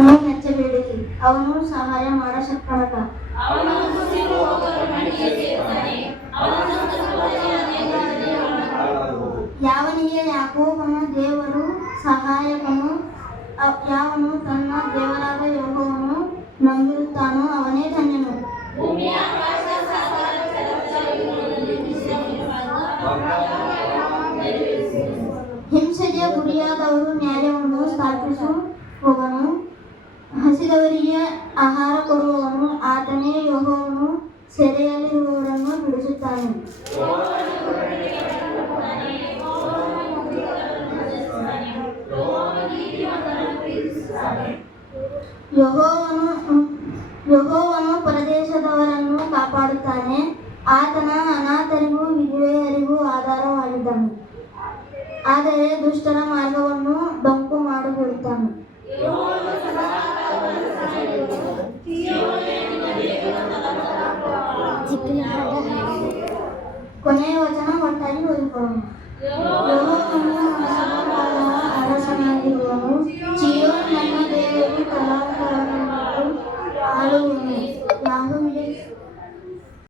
ಅವನನ್ನು ಮೆಚ್ಚಬೇಡಿರಿ, ಅವನು ಸಹಾಯ ಮಾಡಶಕ್ತನಕ. ಯಾವನಿಗೆ ಯಾಕೋಬನ ದೇವರು ಸಹಾಯಕನು, ಯಾವನು ತನ್ನ ದೇವರಾದ ಯೆಹೋವನು ನಂಬಿರುತ್ತಾನೋ ಅವನೇ ಧನ್ಯನು. ಹಿಂಸೆಗೆ ಗುರಿಯಾದವರು ನ್ಯಾಯವನ್ನು ಸ್ಥಾಪಿಸುವವನು, ಹಸಿದವರಿಗೆ ಆಹಾರ ಕೊಡುವವನು ಆತನೇ. ಯೆಹೋವನು ಸೆರೆಯಲ್ಲಿರುವವರನ್ನು ಬಿಡಿಸುತ್ತಾನೆ. ಯೆಹೋವನು ಪರದೇಶದವರನ್ನು ಕಾಪಾಡುತ್ತಾನೆ. ಆತನ ಅನಾಥರಿಗೂ ವಿಧವೆಯರಿಗೂ ಆಧಾರವಾಗಿದ್ದಾನೆ, ಆದರೆ ದುಷ್ಟರ ಮಾರ್ಗವನ್ನು ಡೊಂಕು ಮಾಡಿಬಿಡುತ್ತಾನೆ. ಕೊನೆಯ ವಚನ.